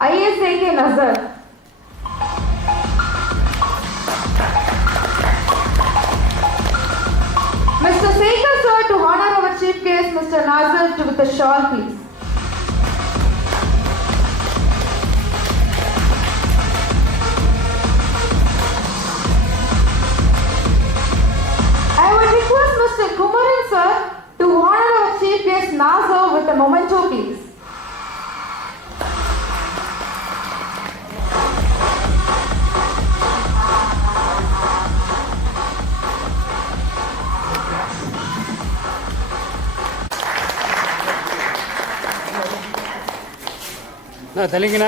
ISAK Nazar. Mr. Sekhar sir, to honor our chief guest, Mr. Nazar, with a shawl, please. I would request Mr. Kumaran sir to honor our chief guest Nazar with a memento, please. தள்ளிங்க.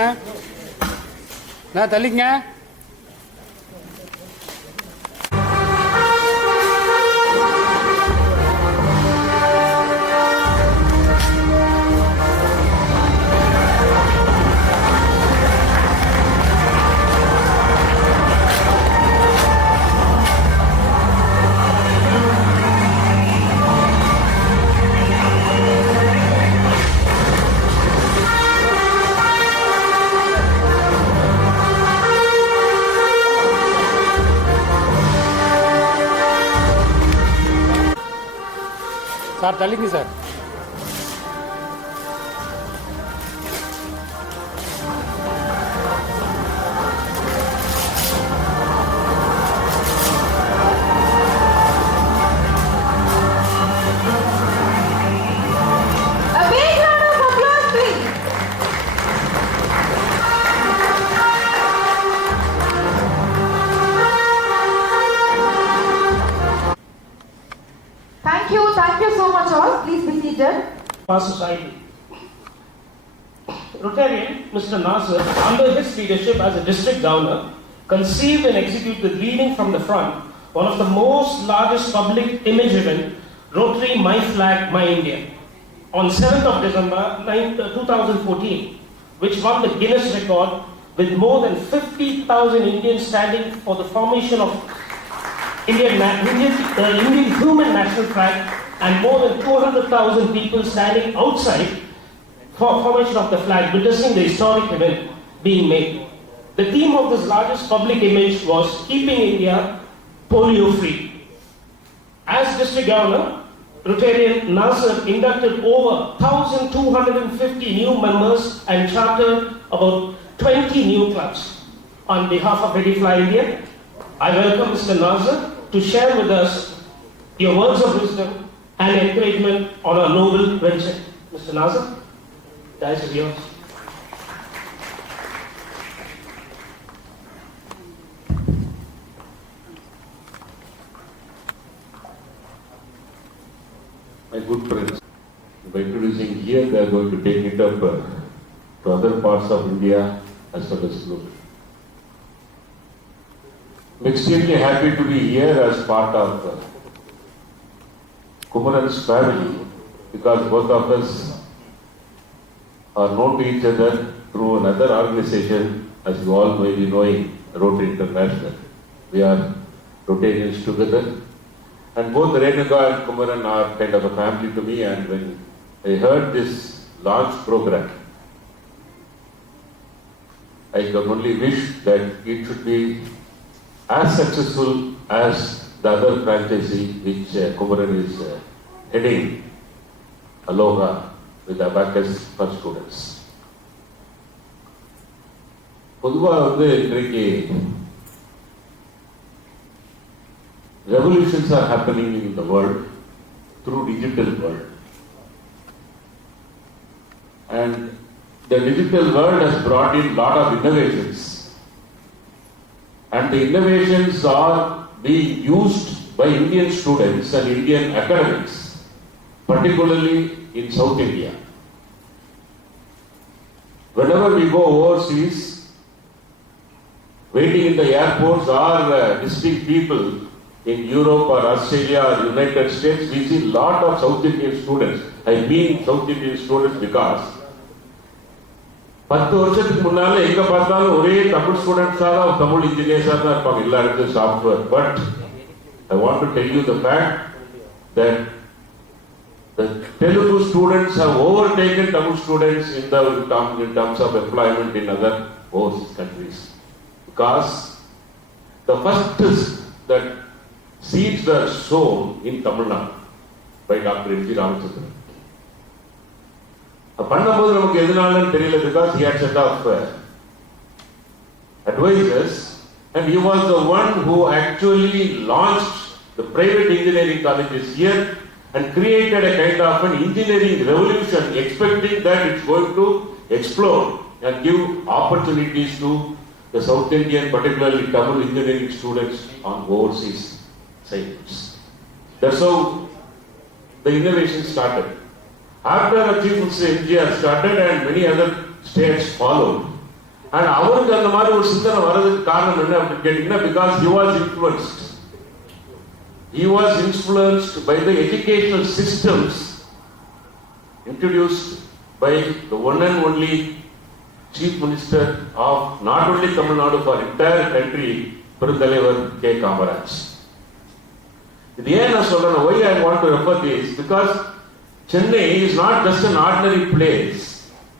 Sir தள்ளிங்க sir. Thank you so much all. Please be seated. Our society. Rotarian Mr. Nazar, under his leadership as a district governor, conceived and executed leading from the front one of the most largest public image event, Rotary My Flag, My India, on 7th of December 2014, which won the Guinness record with more than 50,000 Indians standing for the formation of Indian human national flag, and more than 200,000 people standing outside for formation of the flag, witnessing the historic event being made. The theme of this largest public image was Keeping India Polio Free. As district governor, Rotarian Nazar inducted over 1,250 new members and chartered about 20 new clubs. On behalf of Ready Fly India, I welcome Mr. Nazar to share with us your words of wisdom and encouragement on our noble venture. Mr. Nazar, that is yours. My good friends, by introducing here, they are going to take it up to other parts of India as well as global. I'm extremely happy to be here as part of Kumaran's family, because both of us are known to each other through another organization, as you all may be knowing, Rotary International. We are Rotarians together, and both Renuka and Kumaran are kind of a family to me. And when I heard this launch program, I can only wish that it should be as successful as the other franchisee which Kumaran is heading, Aloha, with Abacus for students. பொதுவாக இன்றைக்கு revolutions are happening in the world through digital world, and the digital world has brought in lot of innovations, and the innovations are being used by Indian students and Indian academics, particularly in South India. Whenever we go overseas, waiting in the airports are visiting people in Europe or Australia or United States, we see lot of South Indian students. I mean South Indian students because 10 வருஷத்துக்கு முன்னால எங்க பார்த்தாலும் ஒரே தமிழ் ஸ்டூடெண்ட்ஸா தான், தமிழ் இன்ஜினியர்ஸா தான் இருப்பாங்க எல்லா இடத்துலயும் software. But I want to tell you the fact that the Telugu students have overtaken Tamil students in terms of employment in other overseas countries. Because the first that seeds were sown in Tamilnadu by Dr. M.G. Ramachandran. பண்ணும்போது நமக்கு எதனாலன்னு தெரியல, because he had set of advisors and he was the one who actually launched the private engineering colleges here and created a kind of an engineering revolution, expecting that it's going to explode and give opportunities to the South Indian, particularly Tamil engineering students on overseas sites. That's how the innovation started. After the Chief Minister MGR started and many other states followed. And அவருக்கு அந்த மாதிரி ஒரு சிந்தனை வரதுக்கு காரணம் என்ன அப்படின்னு கேட்டீங்கன்னா, because he was influenced. He was influenced by the educational systems introduced by the one and only Chief Minister of not only Tamil Nadu for entire country, Perunthalavar K. Kamaraj. இது ஏன் நான் சொல்றேன், why I want to refer this, because Chennai is not just an ordinary place,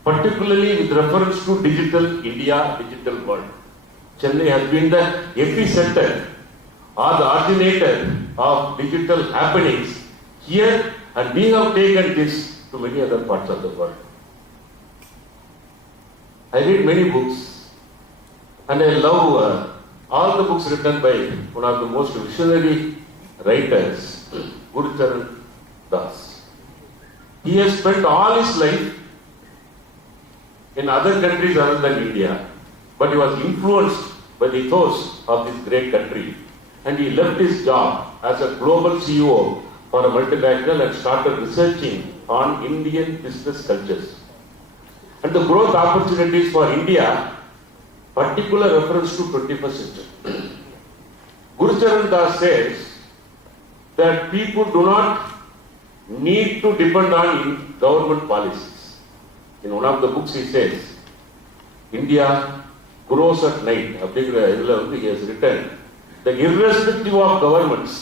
particularly with reference to digital India, digital world. Chennai has been the epicenter or the originator of digital happenings here, and we have taken this to many other parts of the world. I read many books and I love all the books written by one of the most visionary writers, Gurucharan Das. He has spent all his life in other countries other than India, but he was influenced by the ethos of this great country, and he left his job as a global CEO for a multinational and started researching on Indian business cultures and the growth opportunities for India, particular reference to 21st century. Gurucharan Das says that people do not need to depend on government policies. In one of the books he says, India grows at night. He has written that irrespective of governments,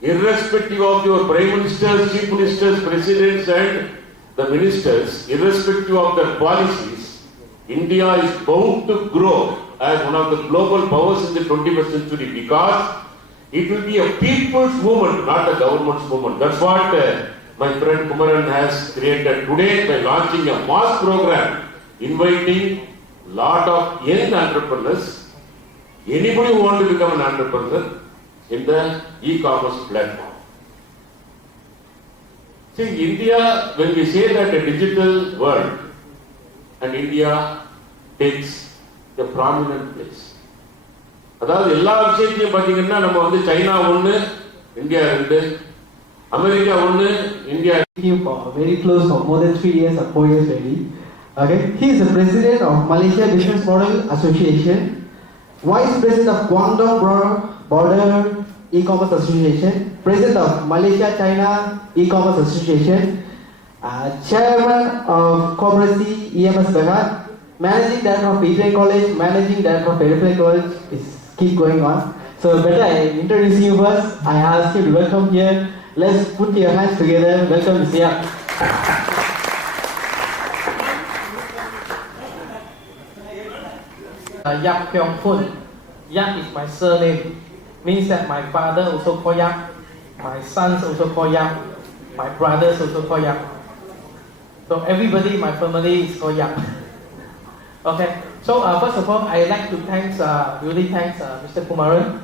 irrespective of your prime ministers, chief ministers, presidents and the ministers, irrespective of their policies, India is bound to grow as one of the global powers in the 21st century, because it will be a people's movement, not a government's movement. That's what my friend Kumaran has created today by launching a mass program, inviting lot of young entrepreneurs, anybody who want to become an entrepreneur, in the e-commerce platform. See, India, when we say that a digital world, and India takes a prominent place. அதாவது எல்லா விஷயத்தையும் பார்த்தீங்கன்னா நம்ம வந்து China ஒன்று, India ரெண்டு, America ஒன்று, India. Very close for more than 3 years or 4 years maybe. Okay, he is the president of Malaysia Business Model Association, vice president of Guangdong Border E-commerce Association, president of Malaysia China E-commerce Association, chairman of Cooperacy EMS Behat, managing director of Adrian College, managing director of Peripheral College. It's keep going on. So better I introduce you first. I ask you to welcome here. Let's put your hands together. Welcome to Siak. Yap Pyong Phun. Yap is my surname. Means that my father also called Yap. My sons also called Yap. My brothers also called Yap. So everybody in my family is called Yap. Okay. So first of all, I like to really thank Mr. Kumaran.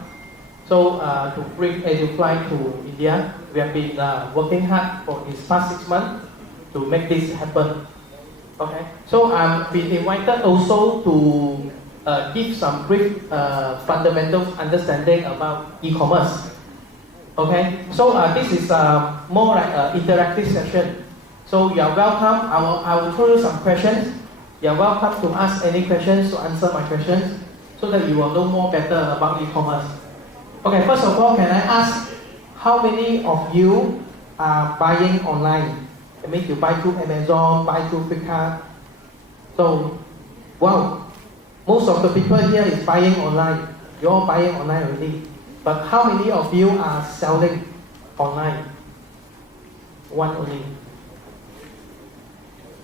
So to bring EduFly to India, we have been working hard for these past 6 months to make this happen. Okay. So I'm been invited also to give some brief fundamental understanding about e-commerce. Okay. So this is more like an interactive session. So you are welcome. I will throw you some questions. You are welcome to ask any questions, to answer my questions, so that you will know more better about e-commerce. Okay, first of all, can I ask how many of you are buying online? That means you buy through Amazon, buy through Flipkart. So, wow, most of the people here is buying online. You're all buying online already. But how many of you are selling online? one only.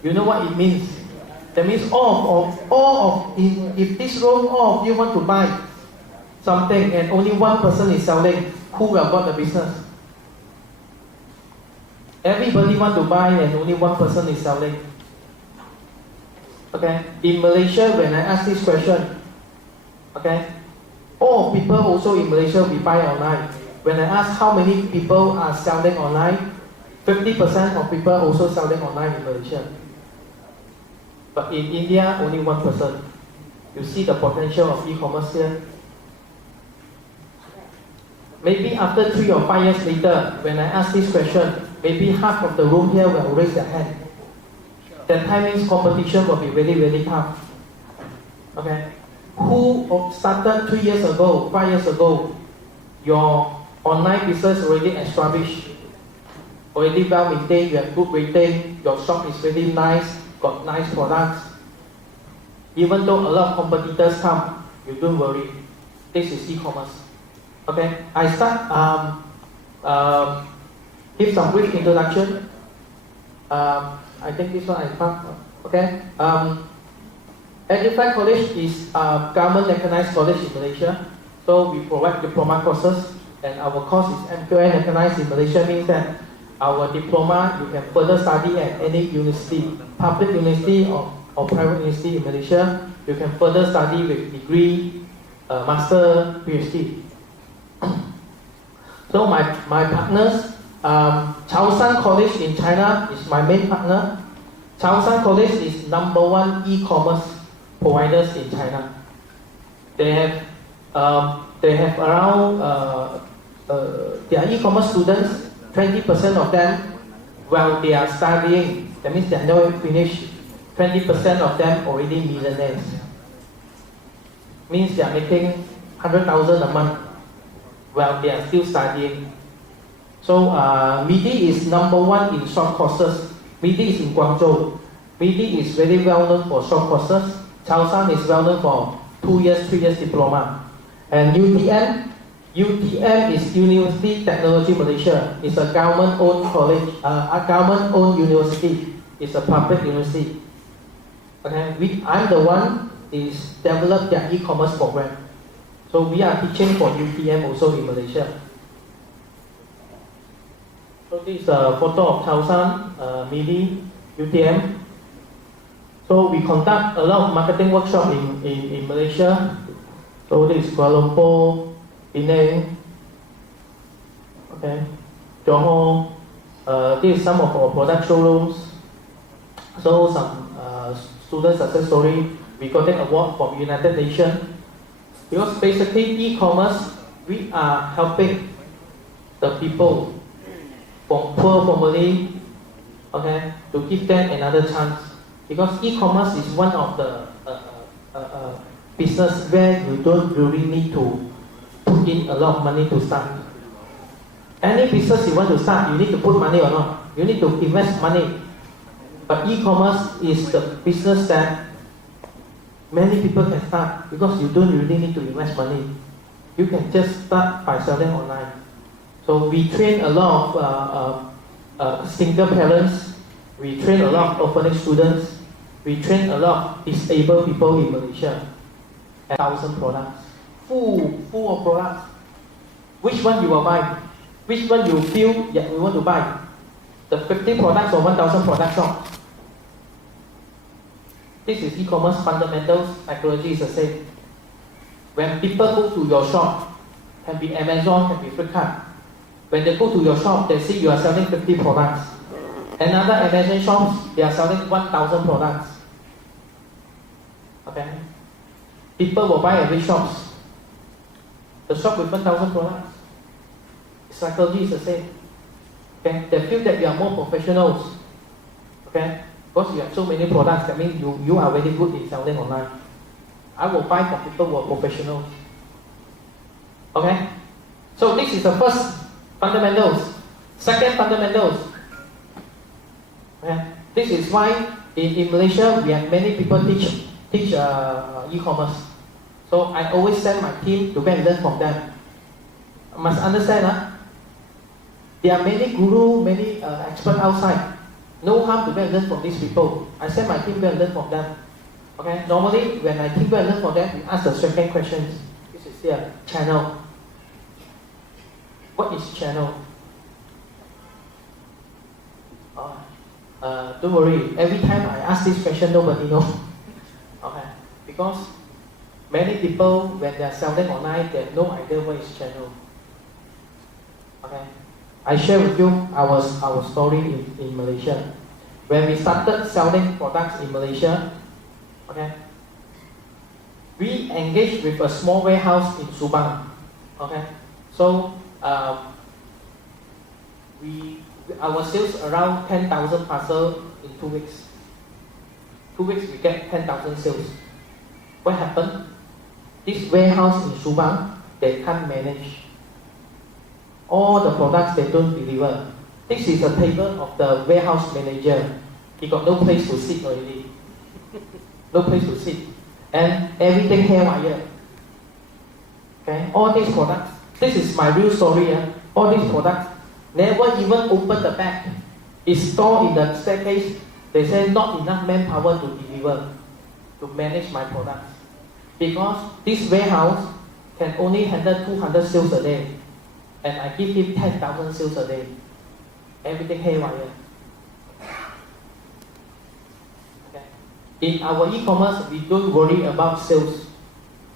You know what it means? That means if this room, all of you want to buy something and only one person is selling, who will got the business? Everybody want to buy and only one person is selling. Okay, in Malaysia, when I ask this question, okay, all people also in Malaysia, we buy online. When I ask how many people are selling online, 50% of people also selling online in Malaysia. But in India, only 1%. You see the potential of e-commerce here? Maybe after 3 or 5 years later, when I ask this question, maybe half of the room here will raise their hand. That time means competition will be really, really tough. Okay? Who started 3 years ago, 5 years ago, your online business already established, already well maintained, you have good rating, your shop is really nice, got nice products. Even though a lot of competitors come, you don't worry. This is e-commerce. Okay, I start give some brief introduction. I think this one I found. Okay, Edify College is a government recognized college in Malaysia. So we provide diploma courses, and our course is MQN recognized in Malaysia, means that our diploma you can further study at any university, public university or private university in Malaysia. You can further study with degree, master, PhD. So my partners, Chaoshan College in China is my main partner. Chaoshan College is #1 e-commerce providers in China. They have around their e-commerce students, 20% of them, while they are studying, that means they are not finished, 20% of them already millionaires. Means they are making 100,000 a month while they are still studying. So MIDI is #1 in short courses. MIDI is in Guangzhou. MIDI is very well known for short courses. Chaoshan is well known for 2 years, 3 years diploma. And UTM is University Technology Malaysia. It's a government-owned college, a government-owned university. It's a public university. Okay, I'm the one is developed their e-commerce program. So we are teaching for UTM also in Malaysia. So this is a photo of Chaoshan, MIDI, UTM. So we conduct a lot of marketing workshop in Malaysia. So this is Kuala Lumpur, Penang, okay, Johor. This is some of our product showrooms. So some student success story. We got an award from United Nations. Because basically e-commerce, we are helping the people from poor family, okay, to give them another chance. Because e-commerce is one of the business where you don't really need to put in a lot of money to start. Any business you want to start, you need to put money or not. You need to invest money. But e-commerce is the business that many people can start because you don't really need to invest money. You can just start by selling online. So we train a lot of single parents. We train a lot of orphanage students. We train a lot of disabled people in Malaysia. 1,000 products, full of products. Which one you will buy? Which one you feel you want to buy? The 50 products or 1,000 products shop? This is e-commerce fundamentals. Psychology is the same. When people go to your shop, can be Amazon, can be Flipkart. When they go to your shop, they see you are selling 50 products. Another Amazon shops, they are selling 1,000 products. Okay? People will buy every shops. The shop with 1,000 products. Psychology is the same. Okay? They feel that you are more professionals. Okay? Because you have so many products, that means you are very good in selling online. I will buy from people who are professionals. Okay? So this is the first fundamentals. Second fundamentals. Okay? This is why in Malaysia we have many people teach e-commerce. So I always send my team to go and learn from them. I must understand, There are many guru, many experts outside. No harm to go and learn from these people. I send my team go and learn from them. Okay. Normally, when my team go and learn from them, we ask the second questions. This is here, channel. What is channel? Don't worry. Every time I ask this question, nobody knows. Okay. Because many people, when they are selling online, they have no idea what is channel. Okay. I share with you our story in Malaysia. When we started selling products in Malaysia, okay, we engaged with a small warehouse in Subang. Okay. So our sales around 10,000 parcels in 2 weeks. 2 weeks we get 10,000 sales. What happened? This warehouse in Subang, they can't manage. All the products they don't deliver. This is a table of the warehouse manager. He got no place to sit already. No place to sit. And everything haywire. Okay, all these products. This is my real story. All these products never even open the bag. It's stored in the staircase. They say not enough manpower to deliver, to manage my products. Because this warehouse can only handle 200 sales a day. And I give him 10,000 sales a day. Everything haywire. Okay. In our e-commerce, we don't worry about sales.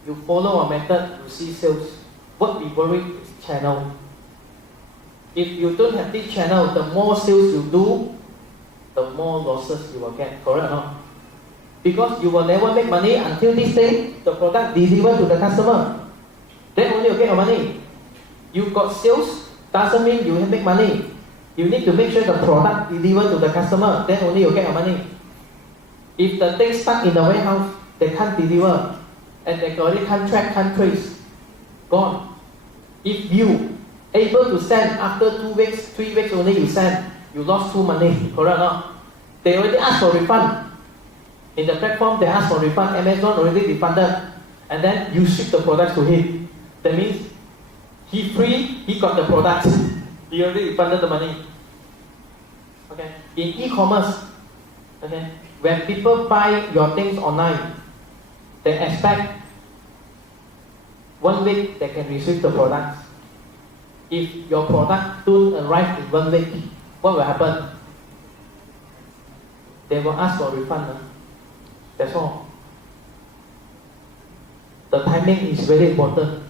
You follow our method, you see sales. What we worry is channel. If you don't have this channel, the more sales you do, the more losses you will get. Correct or not? Because you will never make money until this thing, the product delivered to the customer. Then only you get your money. You got sales, doesn't mean you make money. You need to make sure the product delivered to the customer, then only you get your money. If the thing stuck in the warehouse, they can't deliver, and they already can't track, can't trace, gone. If you able to send after 2 weeks, 3 weeks only you send, you lost 2 money, correct or not? They already asked for refund. In the platform, they asked for refund, Amazon already refunded, and then you ship the products to him. That means he free, he got the products. He already refunded the money. Okay. In e-commerce, okay, when people buy your things online, they expect 1 week they can receive the products. If your product don't arrive in 1 week, what will happen? They will ask for a refund. That's all. The timing is very important.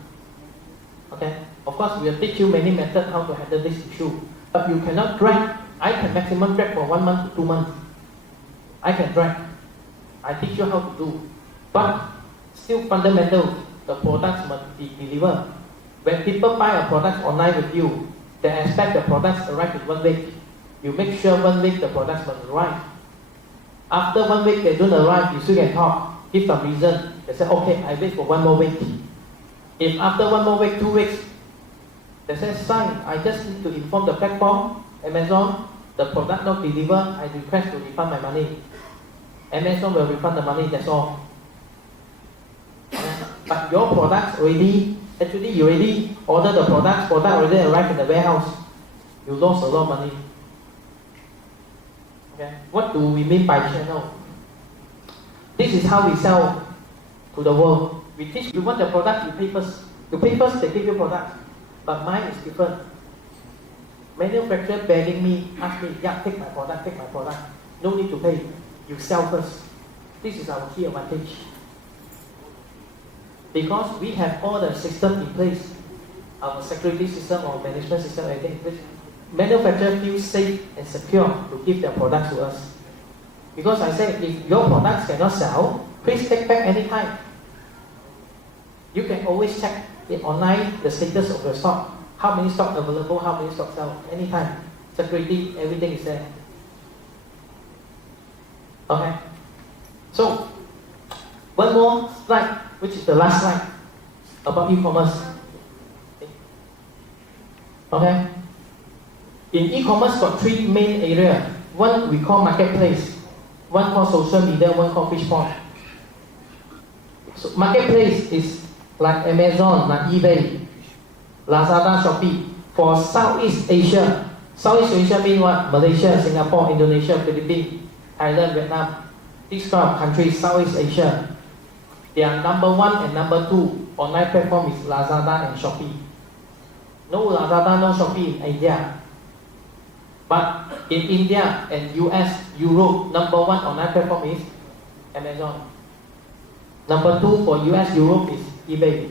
Okay? Of course, we will teach you many methods how to handle this issue. But you cannot drag. I can maximum drag for 1 month to 2 months. I can drag. I teach you how to do. But still fundamental, the products must be delivered. When people buy a product online with you, they expect the products arrive in 1 week. You make sure 1 week the products must arrive. After 1 week they don't arrive, you still can talk, give some reason. They say, okay, I wait for 1 more week. If after 1 more week, 2 weeks, they say, sign, I just need to inform the platform, Amazon, the product not delivered, I request to refund my money. Amazon will refund the money, that's all. But your products already, actually you already ordered the product already arrived in the warehouse. You lost a lot of money. Okay. What do we mean by channel? This is how we sell to the world. We teach you want the product, you pay first. You pay first, they give you product. But mine is different. Manufacturer begging me, ask me, yeah, take my product, take my product. No need to pay. You sell first. This is our key advantage. Because we have all the system in place. Our security system or management system, everything in place. Manufacturer feels safe and secure to give their products to us. Because I say, if your products cannot sell, please take back anytime. You can always check it online, the status of your stock. How many stock available, how many stock sell, anytime. Security, everything is there. Okay. So, one more slide, which is the last slide about e-commerce. Okay. In e-commerce, got 3 main areas. One we call marketplace, one called social media, one called fish pond. So marketplace is like Amazon, like eBay, Lazada, Shopee. for Southeast Asia. Southeast Asia means what? Malaysia, Singapore, Indonesia, Philippines, Thailand, Vietnam. These kind of countries, Southeast Asia. They are number 1 and number 2 online platform is Lazada and Shopee. No Lazada, no Shopee in India. But in India and US, Europe, number 1 online platform is Amazon. Number 2 for US, Europe is eBay.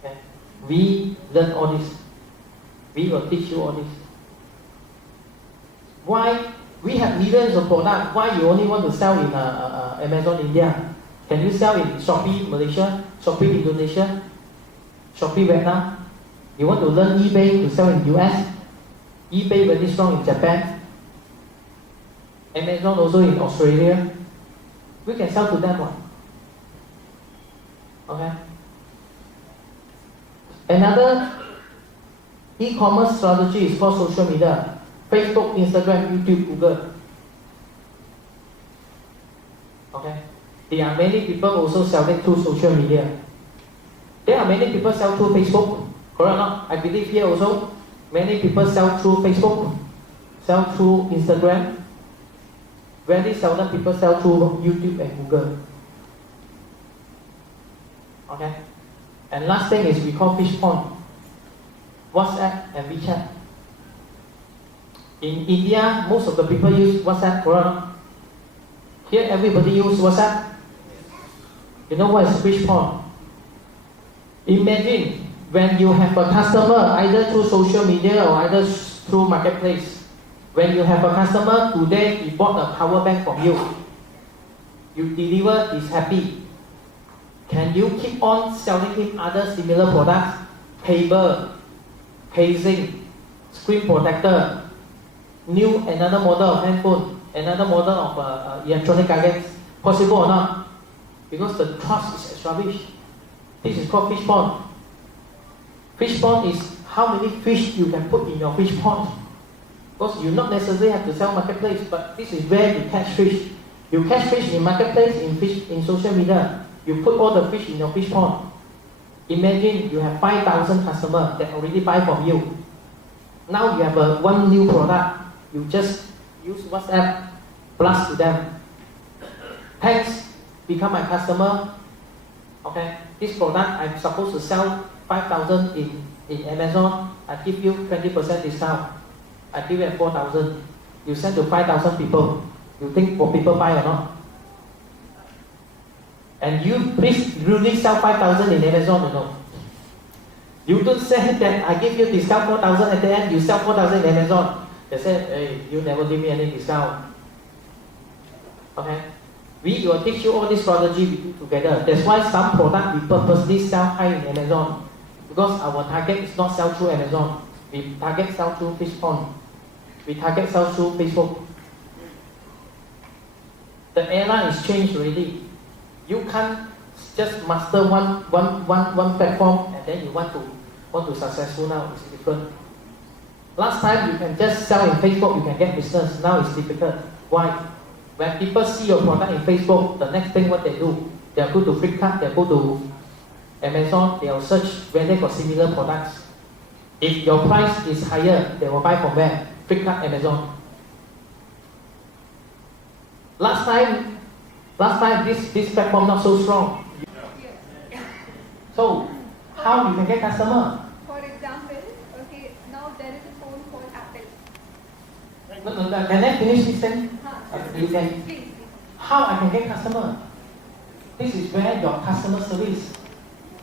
Okay. We learn all this. We will teach you all this. Why? We have millions of products. Why you only want to sell in Amazon India? Can you sell in Shopee Malaysia, Shopee Indonesia, Shopee Vietnam? You want to learn eBay to sell in US? eBay very strong in Japan. Amazon also in Australia. We can sell to them one. Okay. Another e-commerce strategy is called social media. Facebook, Instagram, YouTube, Google. Okay. There are many people also selling through social media. There are many people sell through Facebook. Correct or not? I believe here also many people sell through Facebook, sell through Instagram. Very seldom people sell through YouTube and Google. Okay. And last thing is we call fish pond. WhatsApp and WeChat. In India, most of the people use WhatsApp, correct? Here, everybody use WhatsApp. You know what is fish pond? Imagine when you have a customer, either through social media or either through marketplace. When you have a customer, today he bought a power bank from you. You deliver, he's happy. Can you keep on selling him other similar products? Cable, casing, screen protector, another model of handphone, another model of electronic gadgets. Possible or not? Because the trust is established. This is called fish pond. Fish pond is how many fish you can put in your fish pond. Because you not necessarily have to sell marketplace, but this is where you catch fish. You catch fish in marketplace, in social media. You put all the fish in your fish pond. Imagine you have 5,000 customers that already buy from you. Now you have one new product. You just use WhatsApp, blast to them. Thanks, become my customer. Okay, this product I'm supposed to sell 5,000 in Amazon. I give you 20% discount. I give you at 4,000. You send to 5,000 people. You think will people buy or not? And you please really sell 5,000 in Amazon, you know. You don't say that I give you discount 4,000 at the end, you sell 4,000 in Amazon. They say, hey, you never give me any discount. Okay? We will teach you all this strategy we do together. That's why some product we purposely sell high in Amazon. Because our target is not sell through Amazon. We target sell through fish pond. We target sell through Facebook. The era is changed already. You can't just master one platform and then you want to successful now. It's different. Last time you can just sell in Facebook, you can get business. Now it's difficult. Why? When people see your product in Facebook, the next thing what they do, they'll go to Flipkart, they'll go to Amazon, they'll search where they got similar products. If your price is higher, they will buy from where? Flipkart, Amazon. Last time this platform not so strong. So how you can get customer? For example, okay, now there is a phone called Apple. No, can I finish this thing? You can. Please. How I can get customer? This is where your customer service.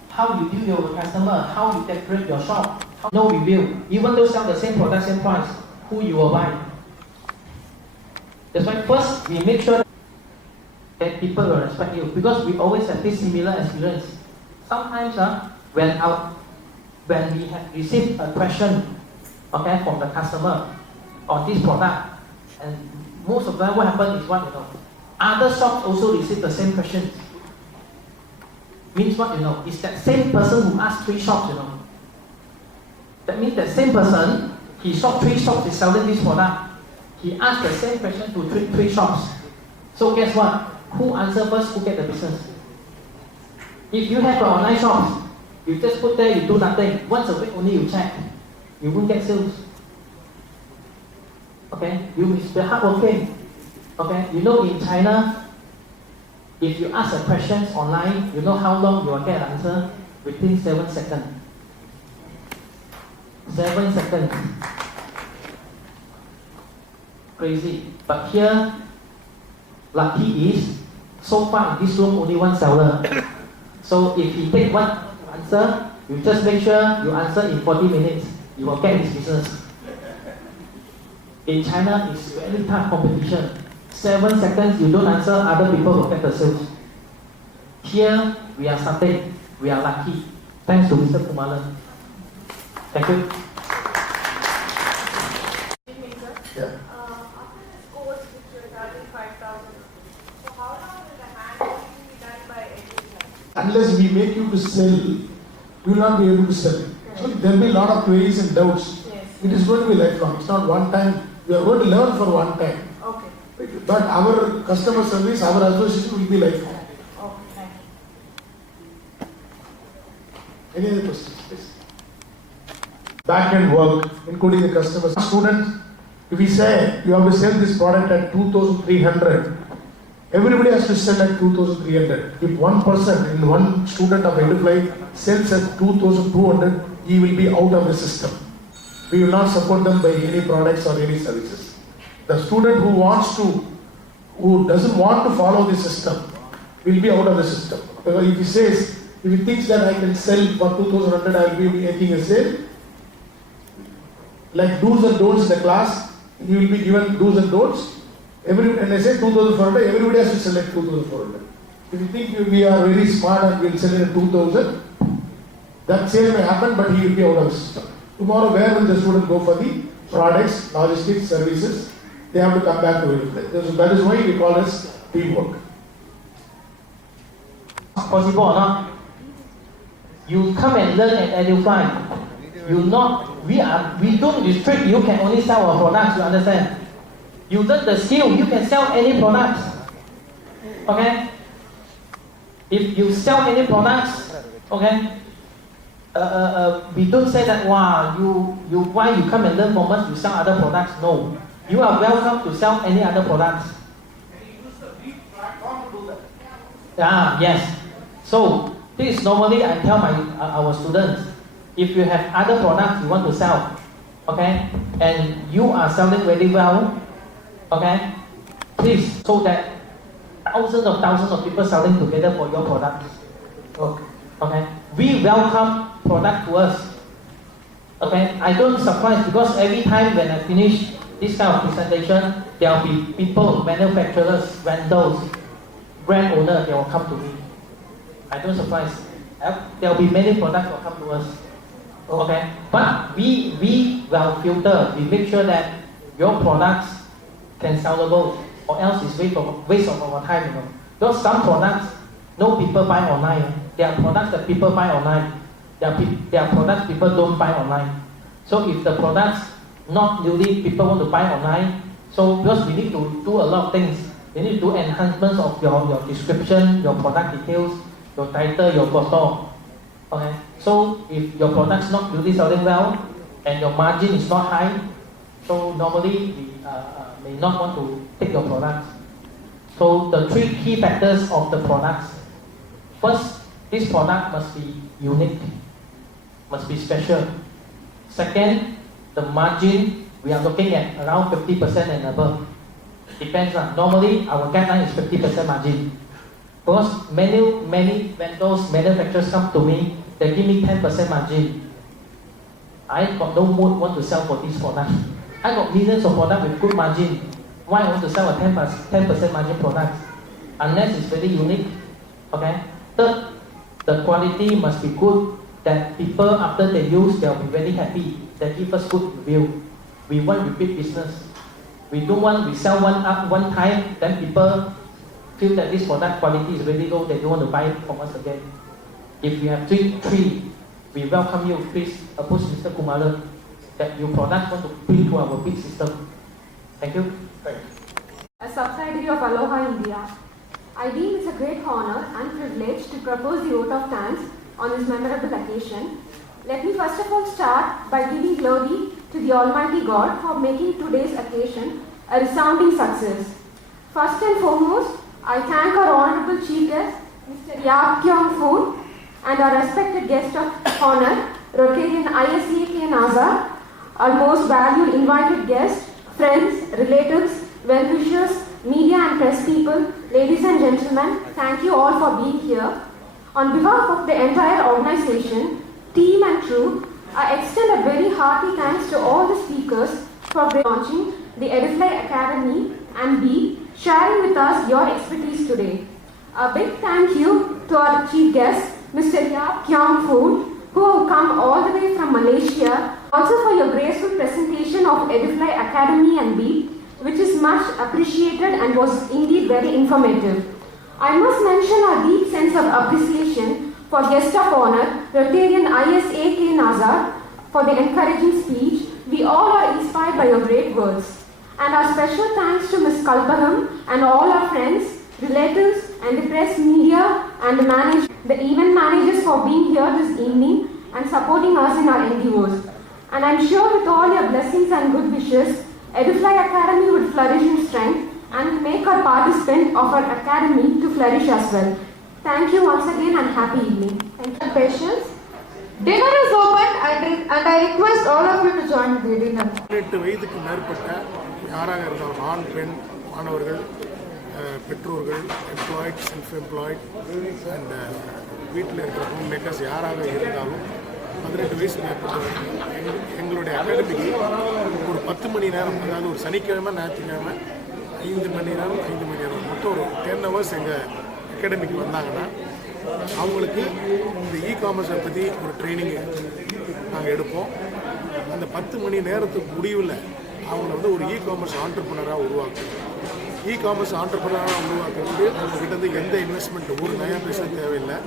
How you deal with your customer, how you decorate your shop. No review. Even though sell the same product, same price, who you will buy? That's why first we make sure that people will respect you, because we always have this similar experience. Sometimes when we have received a question, okay, from the customer on this product, and most of them what happens is what, you know, other shops also receive the same question. Means what, you know, it's that same person who asked 3 shops, you know. That means that same person, he saw 3 shops is selling this product. He asked the same question to 3 shops. So guess what? Who answer first, who get the business? If you have an online shop, You just put there, you do nothing. Once a week only you check. You won't get sales. Okay? You must be hardworking. Okay? You know in China, if you ask a question online, you know how long you will get an answer? Within 7 seconds. 7 seconds. Crazy. But here, lucky is, so far in this room only one seller. So if he take one answer, you just make sure you answer in 40 minutes. You will get his business. In China, it's very tough competition. 7 seconds you don't answer, other people will get the sales. Here, we are starting. We are lucky. Thanks to Mr. Kumaran. Thank you. Yeah. After this course, which you're charging 5,000, so how long will the handholding be done by everyone? Unless we make you to sell, we will not be able to sell. So there will be a lot of queries and doubts. Yes. It is going to be lifelong. It's not one time. We are going to learn for one time. Okay. But our customer service, our association will be lifelong. Okay, thank you. Any other questions, please? Back-end work, including the customer. Students, if we say you have to sell this product at 2,300, everybody has to sell at 2,300. If one person in one student of Edufly sells at 2,200, he will be out of the system. We will not support them by any products or any services. The student who doesn't want to follow the system will be out of the system. Because if he thinks that I can sell for 2,100, I will be making a sale. Like do's and don'ts in the class, you will be given do's and don'ts. And I say 2,400, everybody has to select 2,400. If you think we are very smart and we will sell it at 2,000, that sale may happen, but he will be out of the system. Tomorrow, where will the student go for the products, logistics, services? They have to come back to it. That is why we call it teamwork. Possible or not? You come and learn at Edufly. We don't restrict you can only sell our products, you understand? You learn the skill, you can sell any products. Okay? If you sell any products, okay, we don't say that, wow, why you come and learn from us, you sell other products. No. You are welcome to sell any other products. Yes. So, this is normally I tell our students, if you have other products you want to sell, okay, and you are selling very well, okay, please, so that thousands of people selling together for your products. Okay, we welcome product to us. Okay, I don't surprise because every time when I finish this kind of presentation, there will be people, manufacturers, vendors, brand owners, they will come to me. I don't surprise. There will be many products will come to us. Okay, but we will filter. We make sure that your products can sellable, or else it's waste of our time. You know, because some products no people buy online. There are products that people buy online. There are products people don't buy online. So if the products not newly people want to buy online, so because we need to do a lot of things. We need to do enhancements of your description, your product details, your title, your photo. Okay. So if your product's not really selling well and your margin is not high, so normally we may not want to take your products. So the 3 key factors of the products. First, this product must be unique, must be special. Second, the margin we are looking at around 50% and above. Depends on. Normally our guideline is 50% margin. Because many vendors, manufacturers come to me, they give me 10% margin. I got no mood want to sell for this product. I got millions of products with good margin. Why I want to sell a 10% margin product? Unless it's very unique. Okay. Third, the quality must be good. That people after they use, they'll be very happy. They give us good review. We want repeat business. We don't want we sell one time, then people feel that this product quality is really low, they don't want to buy it from us again. If you have three, we welcome you. Please approach Mr. Kumaran that your product want to bring to our big system. Thank you. A subsidiary of Aloha India, I deem it's a great honor and privilege to propose the vote of thanks on this memorable occasion. Let me first of all start by giving glory to the Almighty God for making today's occasion a resounding success. First and foremost, I thank our Honorable Chief Guest, Mr. Yap Kyung Foon, and our respected guest of honor, Rotarian ISAK Nazar, our most valued invited guests, friends, relatives, well-wishers, media and press people, ladies and gentlemen, thank you all for being here. On behalf of the entire organization, team and crew, I extend a very hearty thanks to all the speakers for launching the Edify Academy and sharing with us your expertise today. A big thank you to our chief guest, Mr. Yap Kyung Foon, who have come all the way from Malaysia, also for your graceful presentation of Edify Academy and which is much appreciated and was indeed very informative. I must mention our deep sense of appreciation for guest of honor, Rotarian ISAK Nazar, for the encouraging speech. We all are inspired by your great words. And our special thanks to Ms. Kalpaham and all our friends, relatives, and the press, media, and the event managers for being here this evening and supporting us in our endeavors. And I'm sure with all your blessings and good wishes, Edify Academy would flourish in strength and make our participants of our academy to flourish as well. Thank you once again and happy evening. Thank you. Patience. Dinner is open and I request all of you to join the dinner. 18 வயதுக்கு மேற்பட்ட யாராக இருந்தாலும் ஆண் பெண் மாணவர்கள் பெற்றோர்கள் employed self employed and வீட்டில் இருக்கிற ஹோம் மேக்கர்ஸ் யாராக இருந்தாலும் 18 வயசு மேற்பட்டவர்கள் எங்களுடைய அகாடமிக்கு ஒரு 10 மணி நேரம், அதாவது ஒரு சனிக்கிழமை ஞாயிற்றுக்கிழமை 5 மணி நேரம் மொத்தம் ஒரு 10 ஹவர்ஸ் எங்கள் அகாடமிக்கு வந்தாங்கன்னா அவங்களுக்கு இந்த இ-காமர்ஸை பற்றி ஒரு ட்ரைனிங் நாங்கள் எடுப்போம். அந்த 10 மணி நேரத்துக்கு முடிவில் அவங்கள வந்து ஒரு இ-காமர்ஸ் ஆண்டர்ப்ரனராக உருவாக்குவோம். இ-காமர்ஸ் ஆண்டர்ப்ரனராக உருவாக்குறது அவங்கக்கிட்ட எந்த இன்வெஸ்ட்மெண்ட் ஒரு நயா பைசா தேவையில்லை.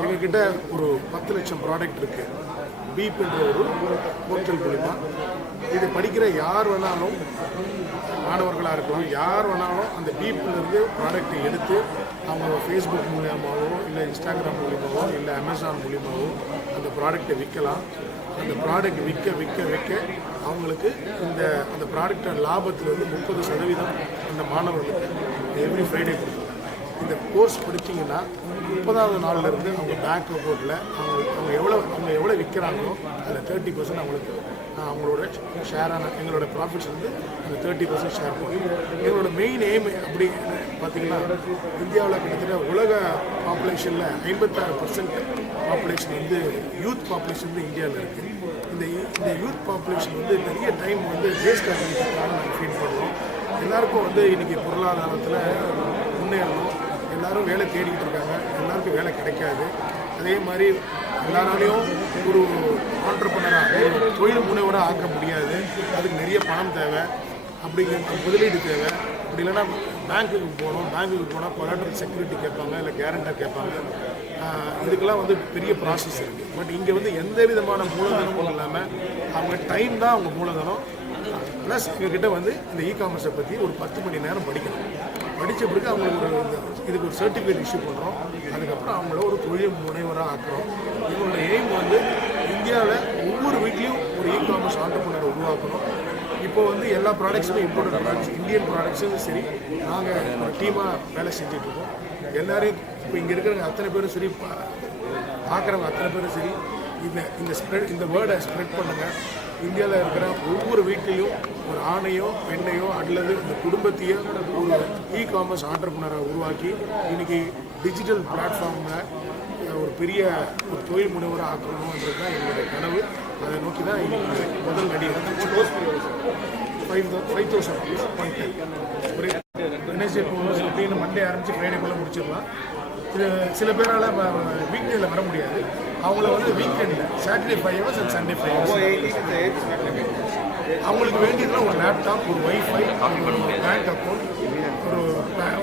எங்ககிட்ட ஒரு 10 லட்சம் ப்ராடக்ட் இருக்குது. பீப்ன்ற ஒரு போர்ட்டல் மூலிமா இது படிக்கிற யார் வேணாலும், மாணவர்களாக இருக்கலாம், யார் வேணாலும் அந்த பீப்லேருந்து ப்ராடக்ட்டை எடுத்து அவங்க ஃபேஸ்புக் மூலியமாகவோ இல்லை இன்ஸ்டாகிராம் மூலியமாகவோ இல்லை அமேசான் மூலியமாகவோ அந்த ப்ராடக்டை விற்கலாம். அந்த ப்ராடக்ட் விற்க அவங்களுக்கு அந்த ப்ராடக்டோட லாபத்துலேருந்து 30% அந்த மாணவர்களுக்கு எவ்ரி ஃப்ரைடே கொடுக்கலாம். இந்த கோர்ஸ் படிச்சிங்கன்னா 30வது நாள்லேருந்து அவங்க பேங்க் அக்கௌண்ட்டில் அவங்க எவ்வளோ விற்கிறாங்களோ அதில் 30% அவங்களுக்கு அவங்களோட ஷேரான எங்களோட ப்ராஃபிட்ஸ் வந்து அந்த 30% ஷேர் பண்ணுவோம். எங்களோட மெயின் எய்ம் அப்படி பார்த்திங்கன்னா இந்தியாவில் கிட்டத்தட்ட உலக பாப்புலேஷனில் 56% பாப்புலேஷன் வந்து யூத் பாப்புலேஷன் வந்து இந்தியாவில் இருக்குது. இந்த யூத் பாப்புலேஷன் வந்து நிறைய டைம் வந்து வேஸ்ட் ஆகிட்டு நாங்கள் ஃபீல் பண்ணுறோம். எல்லாருக்கும் வந்து இன்றைக்கி பொருளாதாரத்தில் முன்னேறணும், எல்லோரும் வேலை தேடிக்கிட்டு இருக்காங்க, எல்லாருக்கும் வேலை கிடைக்காது. அதே மாதிரி எல்லாராலையும் ஒரு ஆண்டர்ப்ரனராக ஒரு தொழில் முனைவராக ஆக்க முடியாது. அதுக்கு நிறைய பணம் தேவை, அப்படிங்கிற முதலீடு தேவை. அப்படி இல்லைன்னா பேங்க்குக்கு போனால் கொலாட்ரல் செக்யூரிட்டி கேட்பாங்க, இல்லை கேரண்டர் கேட்பாங்க. இதுக்கெல்லாம் வந்து பெரிய ப்ராசஸ் இருக்குது. பட் இங்கே வந்து எந்த விதமான மூலதனமும் இல்லாமல் அவங்க டைம் தான் அவங்க மூலதனம். ப்ளஸ் எங்ககிட்ட வந்து இந்த இ-காமர்ஸை பற்றி ஒரு 10 மணி நேரம் படிக்கணும். படித்த பிறகு அவங்களுக்கு இதுக்கு ஒரு சர்டிஃபிகேட் இஷ்யூ பண்ணுறோம். அதுக்கப்புறம் அவங்கள ஒரு தொழில் முனைவராக ஆக்குறோம். இவங்களோட எய்ம் வந்து இந்தியாவில் ஒவ்வொரு வீட்லேயும் ஒரு இ-காமர்ஸ் ஆண்டர்ப்ரனர் உருவாக்கணும். இப்போ வந்து எல்லா ப்ராடக்ட்ஸுமே இம்போர்ட்டட் ப்ராடக்ட்ஸ், இந்தியன் ப்ராடக்ட்ஸும் சரி, நாங்கள் ஒரு டீமாக வேலை செஞ்சிட்ருக்கோம். எல்லோரையும் இப்போ இங்கே இருக்கிறவங்க அத்தனை பேரும் சரி, பார்க்குறவங்க அத்தனை பேரும் சரி, இந்த வேர்டை ஸ்ப்ரெட் பண்ணுங்கள். இந்தியாவில் இருக்கிற ஒவ்வொரு வீட்லேயும் ஒரு ஆணையோ பெண்ணையோ அல்லது இந்த குடும்பத்தையோ ஒரு இ-காமர்ஸ் ஆண்டர்ப்ரனராக உருவாக்கி இன்றைக்கி டிஜிட்டல் பிளாட்ஃபார்மில் ஒரு பெரிய ஒரு தொழில் முனைவராக ஆக்கணுன்றது தான் எங்களுடைய கனவு. அதை நோக்கி தான் இன்றைக்கி முதல் நடி க்ளோஸ் 5,000 rupees பண்ணிட்டேன். ஒரு வெனஸ்டே அப்படின்னு மண்டே ஆரம்பித்து ஃப்ரைடேக்குள்ளே முடிச்சிடலாம். சில பேரால் வீக்டேயில் வர முடியாது. அவங்கள வந்து வீக்கெண்டில் Saturday 5 hours and Sunday 5 hours அவங்களுக்கு வேண்டியதுலாம் ஒரு லேப்டாப், ஒரு வைஃபை, ஒரு பேங்க் அக்கௌண்ட்,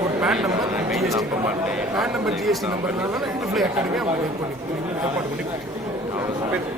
ஒரு PAN number, GST number. PAN number GST நம்பர்னால எடிஃபை அகாடமி அவங்க ஏற்பாடு பண்ணி மேனேஜ்